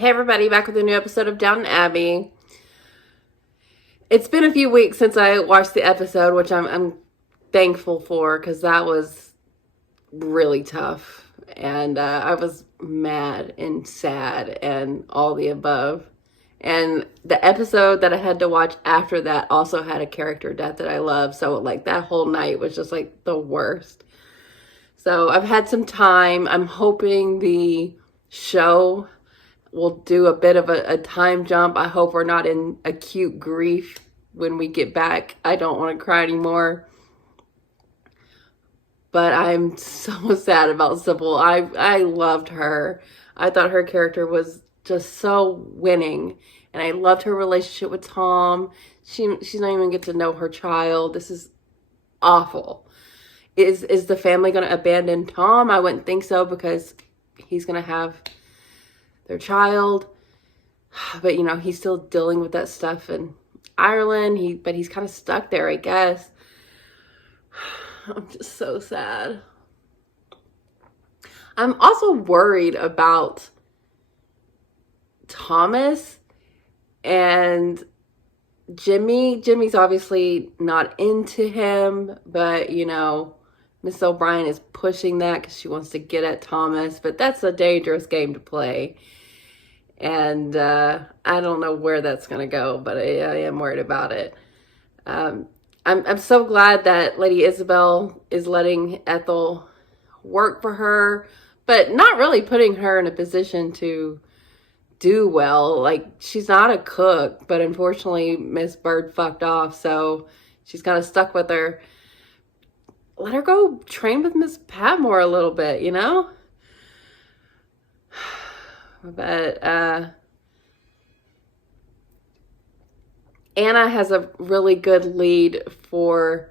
Hey everybody, back with a new episode of Downton Abbey. It's been a few weeks since I watched the episode, which I'm thankful for, because that was really tough. And I was mad and sad and all the above. And the episode that I had to watch after that also had a character death that I love. So like that whole night was just like the worst. So I've had some time. I'm hoping the show we'll do a bit of a time jump. I hope we're not in acute grief when we get back. I don't want to cry anymore. But I'm so sad about Sybil. I loved her. I thought her character was just so winning. And I loved her relationship with Tom. She's not even get to know her child. This is awful. Is the family going to abandon Tom? I wouldn't think so, because he's going to have their child, but you know, he's still dealing with that stuff in Ireland. But he's kind of stuck there, I guess. I'm just so sad. I'm also worried about Thomas and Jimmy. Jimmy's obviously not into him, but you know, Miss O'Brien is pushing that because she wants to get at Thomas, but that's a dangerous game to play. And I don't know where that's going to go, but I am worried about it. I'm so glad that Lady Isabel is letting Ethel work for her, but not really putting her in a position to do well. Like, she's not a cook, but unfortunately Miss Bird fucked off, so she's kind of stuck with her. Let her go train with Miss Patmore a little bit, you know? But Anna has a really good lead for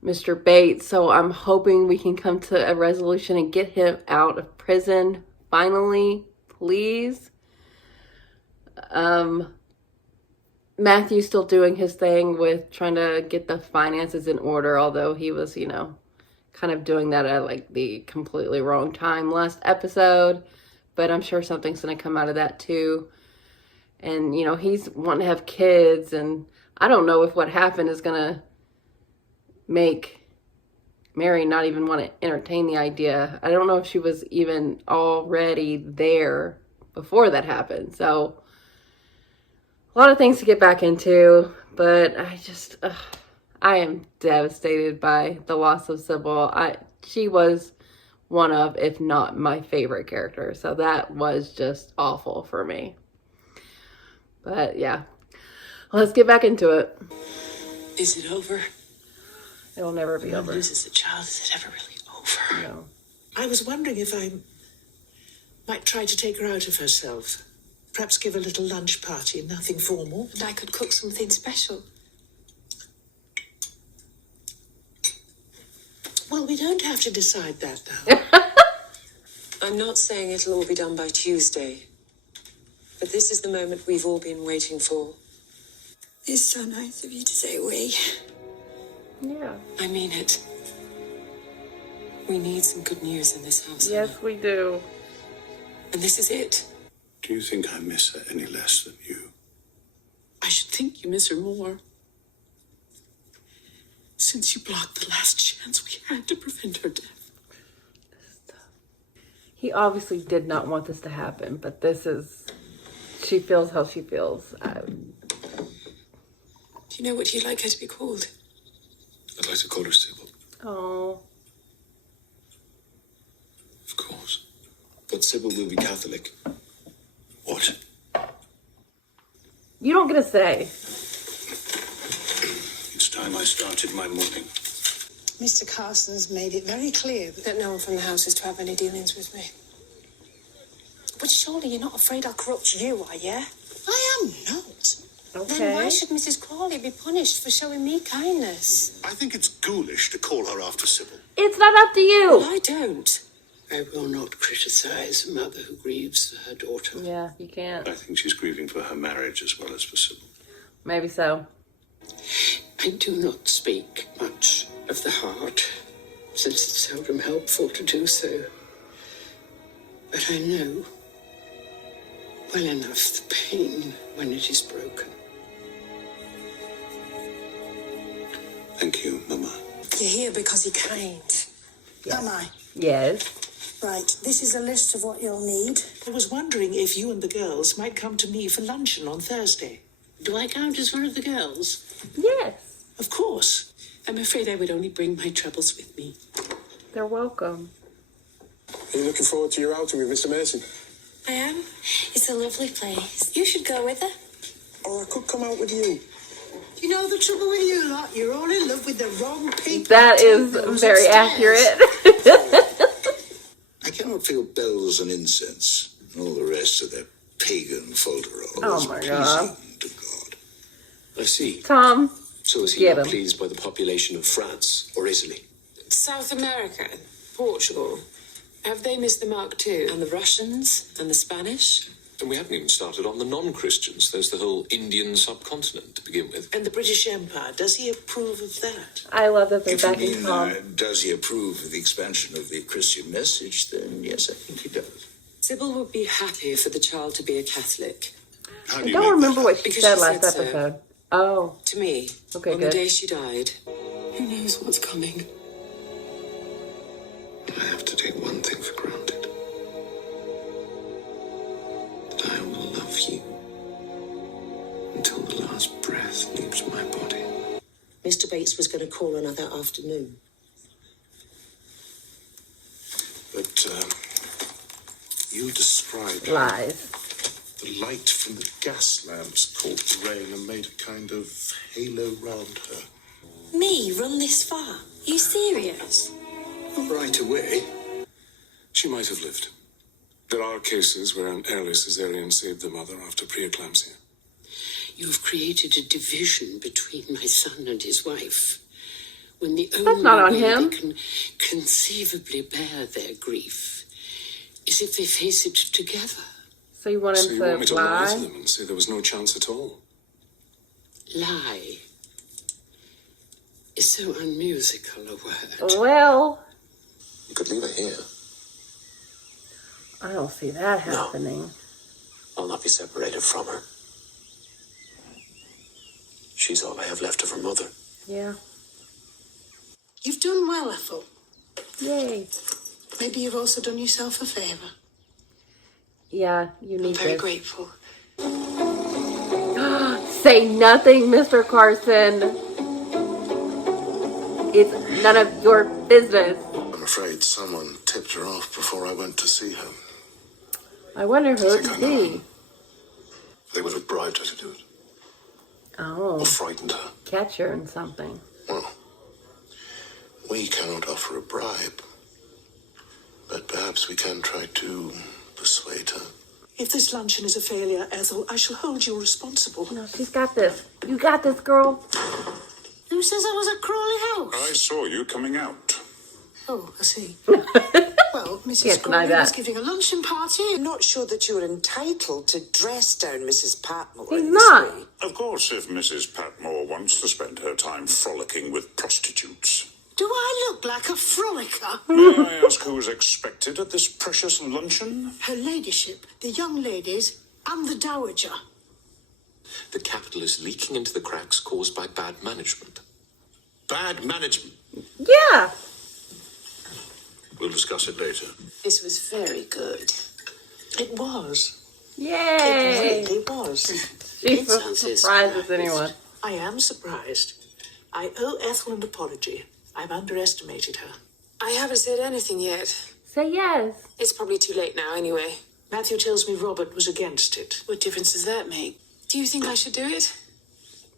Mr. Bates, so I'm hoping we can come to a resolution and get him out of prison finally, please. Matthew's still doing his thing with trying to get the finances in order, although he was, you know, kind of doing that at like the completely wrong time last episode. But I'm sure something's going to come out of that too. And, you know, he's wanting to have kids. And I don't know if what happened is going to make Mary not even want to entertain the idea. I don't know if she was even already there before that happened. So a lot of things to get back into. But I am devastated by the loss of Sybil. She was one of, if not my favorite character. So that was just awful for me. But yeah, let's get back into it. Is it over? It'll never be over. When one loses a child, is it ever really over? No. I was wondering if I might try to take her out of herself. Perhaps give a little lunch party, nothing formal. And I could cook something special. Well, we don't have to decide that now. I'm not saying it'll all be done by Tuesday, but this is the moment we've all been waiting for. It's so nice of you to say we. Yeah. I mean it. We need some good news in this house. Yes, we do. And this is it. Do you think I miss her any less than you? I should think you miss her more. Since you blocked the last chance we had to prevent her death. He obviously did not want this to happen, but she feels how she feels. Do you know what you'd like her to be called? I'd like to call her Sybil. Oh. Of course. But Sybil will be Catholic. What? You don't get a say. It's time I started my morning. Mr. Carson's made it very clear That no one from the house is to have any dealings with me. But surely you're not afraid I'll corrupt you, are you? I am not. Okay. Then why should Mrs. Crawley be punished for showing me kindness? I think it's ghoulish to call her after Sybil. It's not up to you. Well, I don't. I will not criticize a mother who grieves for her daughter. Yeah, you can't. I think she's grieving for her marriage as well as for Sybil. Maybe so. I do not speak much of the heart, since it's seldom helpful to do so. But I know Well enough, the pain when it is broken. Thank you, Mama. You're here because you're kind. Am I? Yes. Right, this is a list of what you'll need. I was wondering if you and the girls might come to me for luncheon on Thursday. Do I count as one of the girls? Yes. Of course. I'm afraid I would only bring my troubles with me. They're welcome. Are you looking forward to your outing with Mr. Mason? I am. It's a lovely place. You should go with her. Or I could come out with you. You know the trouble with you lot? You're all in love with the wrong people. That Take is those very upstairs. accurate. I cannot feel bells and incense and all the rest of that pagan folderol Oh as my pleasing God. to God. I see. Tom, So is he Get not him. pleased by the population of France or Italy? South America, Portugal. Have they missed the mark too? And the Russians and the Spanish? And we haven't even started on the non-Christians. There's the whole Indian subcontinent to begin with. And the British Empire, does he approve of that? I love that they're If you backing mean, Tom. does he approve of the expansion of the Christian message, then yes, I think he does. Sybil would be happy for the child to be a Catholic. How I do you don't make remember that what up? she Because said she last said so. episode. Oh, To me, Okay, on good. the day she died. Who knows what's coming? I have to take one thing for granted. That I will love you until the last breath leaves my body. Mr. Bates was going to call on her that afternoon. But you described lies. the light from the gas lamps caught the rain and made a kind of halo round her. Me run this far? You serious? Not right away. She might have lived. There are cases where an early cesarean saved the mother after preeclampsia. You have created a division between my son and his wife. When the That's only not on way him. they can conceivably bear their grief is if they face it together. So you want So him you want me to to lie to lie? them and say there was no chance at all? Lie is so unmusical a word. Well, You could leave her here. I don't see that happening. I'll not be separated from her. She's all I have left of her mother. Yeah. You've done well, Ethel. Yay. Maybe you've also done yourself a favour. Yeah, you need Very this. grateful. Say nothing, Mr. Carson. It's none of your business. I'm afraid someone tipped her off before I went to see her. I wonder who it think I could know. be. They would have bribed her to do it. Oh, Or frightened her. catch her in something. Well, we cannot offer a bribe. But perhaps we can try to persuade her. If this luncheon is a failure, Ethel, I shall hold you responsible. No, she's got this. You got this, girl. Who says I was at Crawley House? I saw you coming out. Oh, I see. Well, Mrs. Can't deny Crawley was that. giving a luncheon party. I'm not sure that you're entitled to dress down Mrs. Patmore. He's in this not. way. Of course, if Mrs. Patmore wants to spend her time frolicking with prostitutes. Do I look like a frolicker? May I ask who is expected at this precious luncheon? Her ladyship, the young ladies, and the dowager. The capital is leaking into the cracks caused by bad management. Bad management. Yeah. We'll discuss it later. This was very good. It was. Yay. It really was. She It sounds surprises surprised. anyone. I am surprised. I owe Ethel an apology. I've underestimated her. I haven't said anything yet. Say yes. It's probably too late now anyway. Matthew tells me Robert was against it. What difference does that make? Do you think I should do it?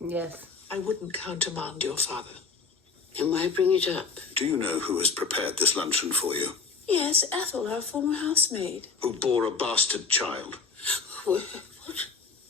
Yes. I wouldn't countermand your father. And why bring it up? Do you know who has prepared this luncheon for you? Yes, Ethel, our former housemaid. Who bore a bastard child? What?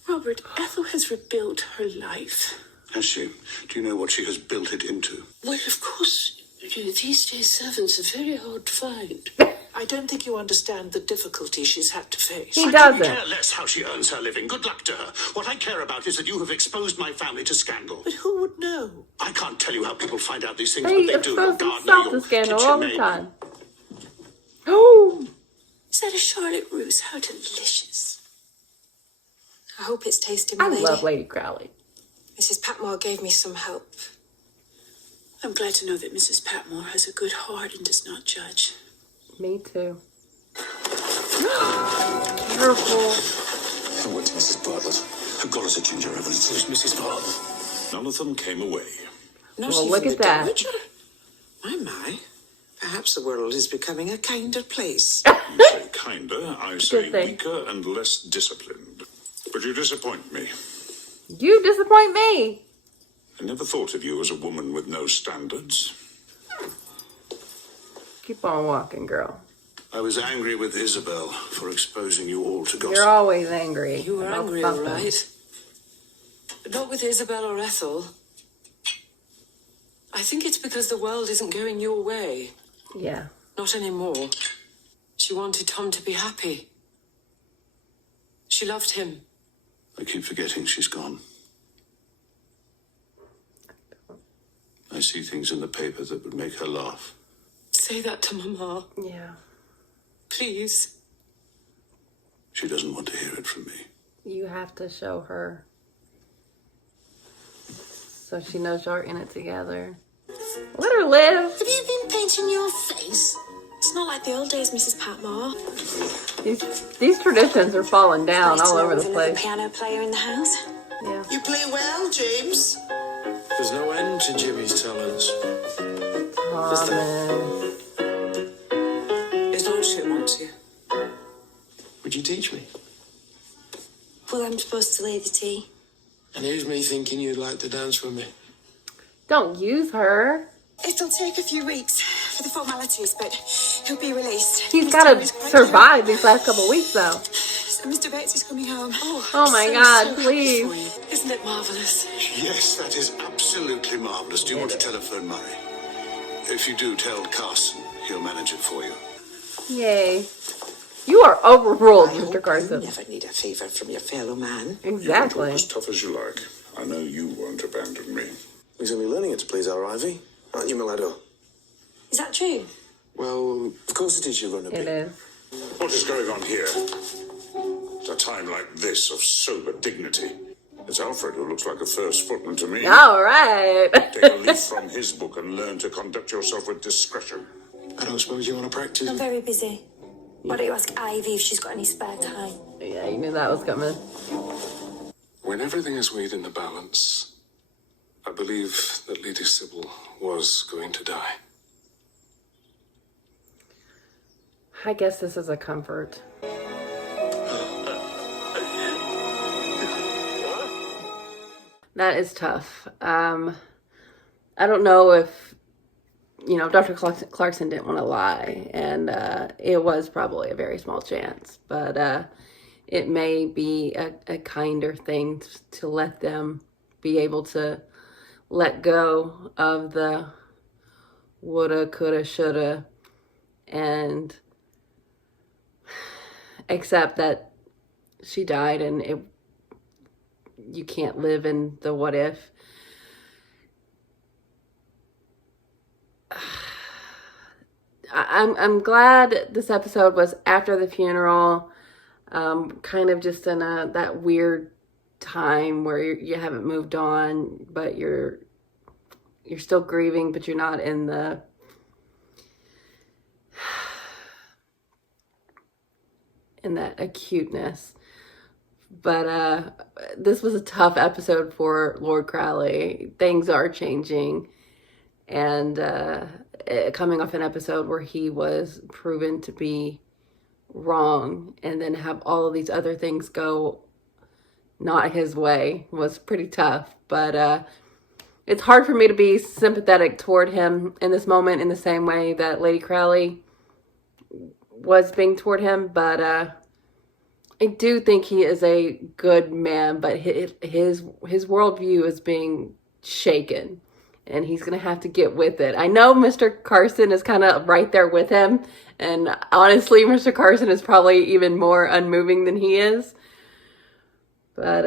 Robert, Ethel has rebuilt her life. Has she? Do you know what she has built it into? Well, of course, these days servants are very hard to find. I don't think you understand the difficulty she's had to face. He I doesn't. care less how she earns her living. Good luck to her. What I care about is that you have exposed my family to scandal. But who would know? I can't tell you how people find out these things, He but they do. Your exposes gardener, himself to your scandal kitchen all the maid. time. Oh. Is that a Charlotte Russe? How delicious. I hope it's tasty, my I lady. love Lady Crowley. Mrs. Patmore gave me some help. I'm glad to know that Mrs. Patmore has a good heart and does not judge. Me too. Beautiful. I went to Mrs. Bartlett. I've got us a ginger evidence. It was Mrs. Bartlett. None of them came away. Not Well, even look the at that. Dowager? My. Perhaps the world is becoming a kinder place. You say kinder, I say thing. weaker and less disciplined. But you disappoint me. You disappoint me. I never thought of you as a woman with no standards. Keep on walking, girl. I was angry with Isabel for exposing you all to gossip. You're always angry. You were about angry, all something. right. But not with Isabel or Ethel. I think it's because the world isn't going your way. Yeah. Not anymore. She wanted Tom to be happy. She loved him. I keep forgetting she's gone. I see things in the paper that would make her laugh. Say that to Mama, Yeah. please. She doesn't want to hear it from me. You have to show her. So she knows y'all are in it together. Let her live. Have you been painting your face? It's not like the old days, Mrs. Patmore. These traditions are falling down all over the place. Piano player in the house. Yeah. You play well, James. There's no end to Jimmy's talents. Thomas. His lordship wants you. Would you teach me? Well, I'm supposed to lay the tea. And here's me thinking you'd like to dance with me. Don't use her. It'll take a few weeks for the formalities, but he'll be released. He's Mr. got to is quite survive these last couple weeks, though. So Mr. Bates is coming home. Oh my So God, happy please. for you. Isn't it marvellous? Yes, that is absolutely marvellous. Do you want to telephone Murray? If you do, tell Carson. He'll manage it for you. Yay. You are overruled, I Mr. hope Carson. you never need a favour from your fellow man. Exactly. As tough as you like. I know you won't abandon me. He's only learning it to please our Ivy. Aren't you, Milado? Is that true? Well, of course it is, your Honor. It is. What is going on here? At a time like this of sober dignity. It's Alfred who looks like a first footman to me. All right. Take a leaf from his book and learn to conduct yourself with discretion. I don't suppose you want to practice. I'm very busy. Why don't you ask Ivy if she's got any spare time? Yeah, you knew that was coming. When everything is weighed in the balance, I believe that Lady Sybil was going to die. I guess this is a comfort. That is tough. I don't know if, Dr. Clarkson didn't want to lie, and it was probably a very small chance, but it may be a kinder thing to let them be able to let go of the woulda, coulda, shoulda, and accept that she died and you can't live in the what if. I'm glad this episode was after the funeral, kind of just in that weird time where you haven't moved on, but you're still grieving, but you're not in that acuteness. But this was a tough episode for Lord Crowley. Things are changing, and coming off an episode where he was proven to be wrong, and then have all of these other things go not his way was pretty tough. But it's hard for me to be sympathetic toward him in this moment in the same way that Lady Crowley was being toward him. But I do think he is a good man, but his worldview is being shaken, and he's going to have to get with it. I know Mr. Carson is kind of right there with him, and honestly, Mr. Carson is probably even more unmoving than he is. But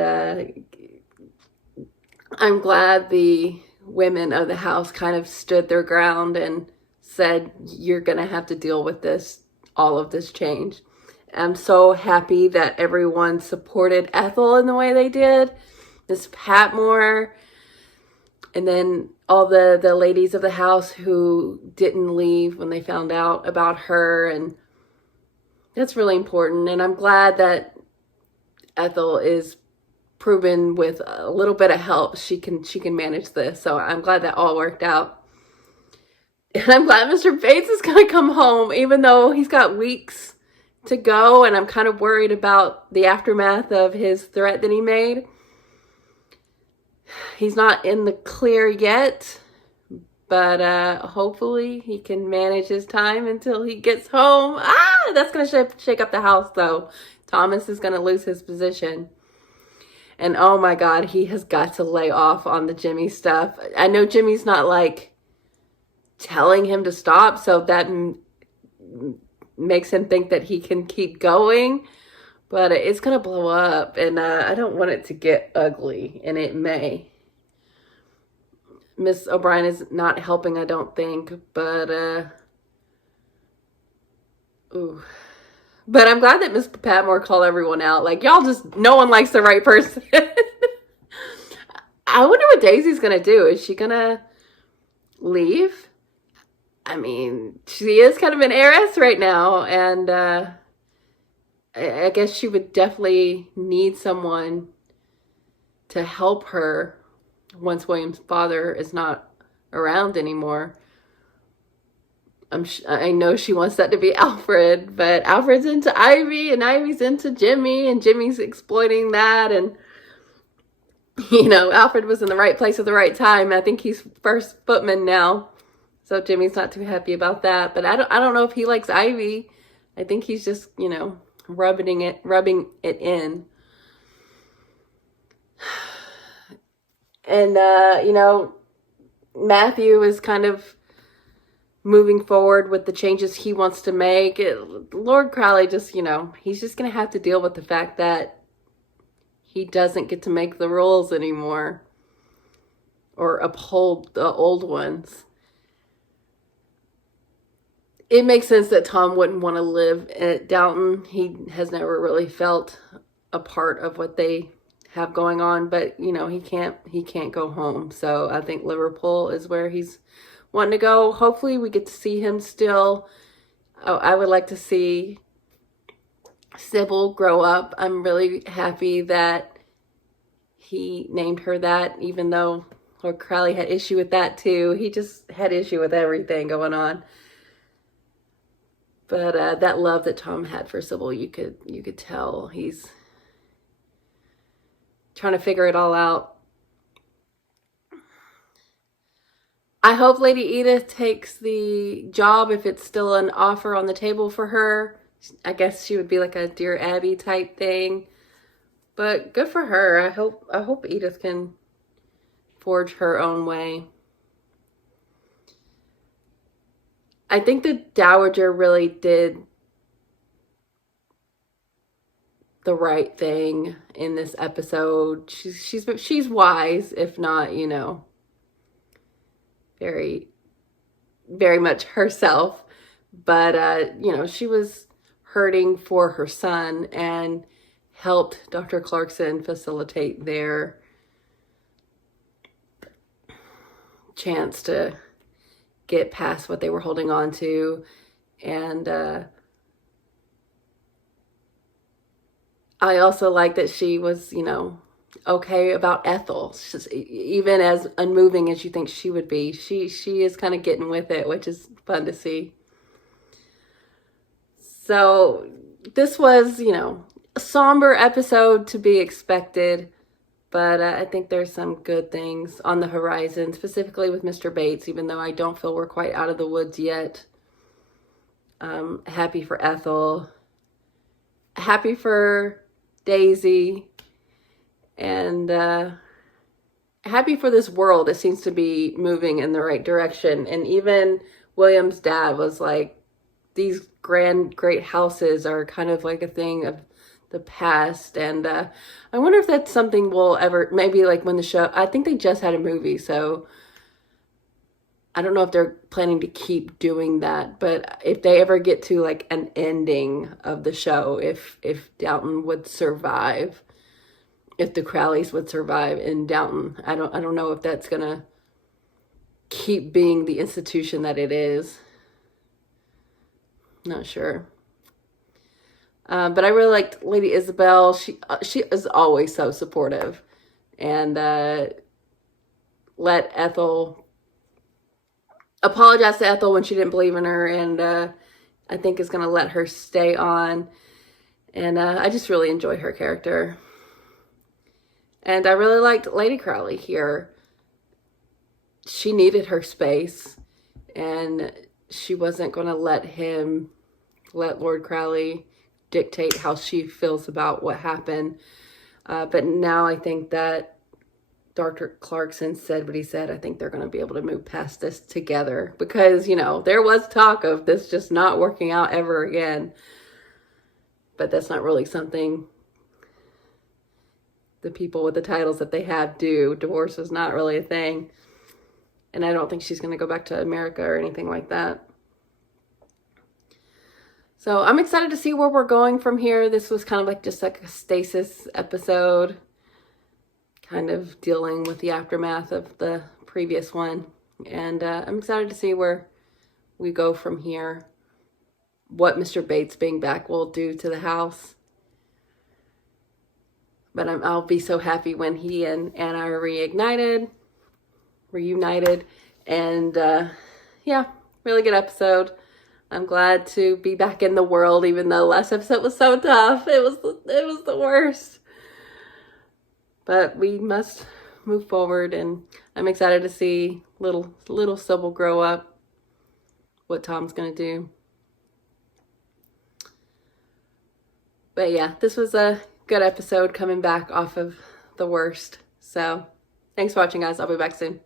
I'm glad the women of the house kind of stood their ground and said, you're going to have to deal with this, all of this change. I'm so happy that everyone supported Ethel in the way they did. Miss Patmore, and then all the ladies of the house who didn't leave when they found out about her, and that's really important. And I'm glad that Ethel is proven with a little bit of help she can manage this. So I'm glad that all worked out. And I'm glad Mr. Bates is going to come home, even though he's got weeks to go, and I'm kind of worried about the aftermath of his threat that he made. He's not in the clear yet, but hopefully he can manage his time until he gets home. That's going to shake up the house, though. Thomas is going to lose his position. And oh my God, he has got to lay off on the Jimmy stuff. I know Jimmy's not like telling him to stop, so that makes him think that he can keep going. But it's going to blow up, and I don't want it to get ugly, and it may. Miss O'Brien is not helping, I don't think, but But I'm glad that Miss Patmore called everyone out. Like, y'all just, no one likes the right person. I wonder what Daisy's going to do. Is she going to leave? I mean, she is kind of an heiress right now, and I guess she would definitely need someone to help her once William's father is not around anymore. I know she wants that to be Alfred, but Alfred's into Ivy, and Ivy's into Jimmy, and Jimmy's exploiting that, and Alfred was in the right place at the right time. I think he's first footman now, so Jimmy's not too happy about that. But I don't know if he likes Ivy. I think he's just rubbing it in. And Matthew is kind of moving forward with the changes he wants to make. Lord Crowley just, he's just going to have to deal with the fact that he doesn't get to make the rules anymore or uphold the old ones. It makes sense that Tom wouldn't want to live at Downton. He has never really felt a part of what they have going on, but he can't go home. So I think Liverpool is where he's wanting to go. Hopefully we get to see him still. I would like to see Sybil grow up. I'm really happy that he named her that, even though Lord Crowley had issue with that too. He just had issue with everything going on. But that love that Tom had for Sybil, you could tell he's trying to figure it all out. I hope Lady Edith takes the job if it's still an offer on the table for her. I guess she would be like a Dear Abby type thing. But good for her. I hope Edith can forge her own way. I think the Dowager really did the right thing in this episode. She's wise, if not, very, very much herself. But, she was hurting for her son and helped Dr. Clarkson facilitate their chance to get past what they were holding on to. And I also like that she was, okay about Ethel. She's, even as unmoving as you think she would be, she is kind of getting with it, which is fun to see. So this was, a somber episode to be expected, but I think there's some good things on the horizon, specifically with Mr. Bates, even though I don't feel we're quite out of the woods yet. Happy for Ethel. Happy for Daisy. And happy for this world. It seems to be moving in the right direction. And even William's dad was like, these great houses are kind of like a thing of the past. And I wonder if that's something we'll ever, maybe like when the show, I think they just had a movie, so I don't know if they're planning to keep doing that, but if they ever get to like an ending of the show, if Downton would survive, if the Crowleys would survive in Downton, I don't know if that's gonna keep being the institution that it is. Not sure. But I really liked Lady Isabel. She is always so supportive, and let Ethel apologize to Ethel when she didn't believe in her, and I think is gonna let her stay on. And I just really enjoy her character, and I really liked Lady Crowley here. She needed her space, and she wasn't gonna let Lord Crowley dictate how she feels about what happened. But now I think that Dr. Clarkson said what he said. I think they're going to be able to move past this together, because, you know, there was talk of this just not working out ever again. But that's not really something the people with the titles that they have do. Divorce is not really a thing. And I don't think she's going to go back to America or anything like that. So I'm excited to see where we're going from here. This was kind of like just like a stasis episode, kind of dealing with the aftermath of the previous one. And I'm excited to see where we go from here, what Mr. Bates being back will do to the house. But I'll be so happy when he and Anna are reunited. And yeah, really good episode. I'm glad to be back in the world, even though last episode was so tough. It was the worst. But we must move forward, and I'm excited to see little Sybil grow up, what Tom's gonna do. But yeah, this was a good episode coming back off of the worst. So thanks for watching, guys. I'll be back soon.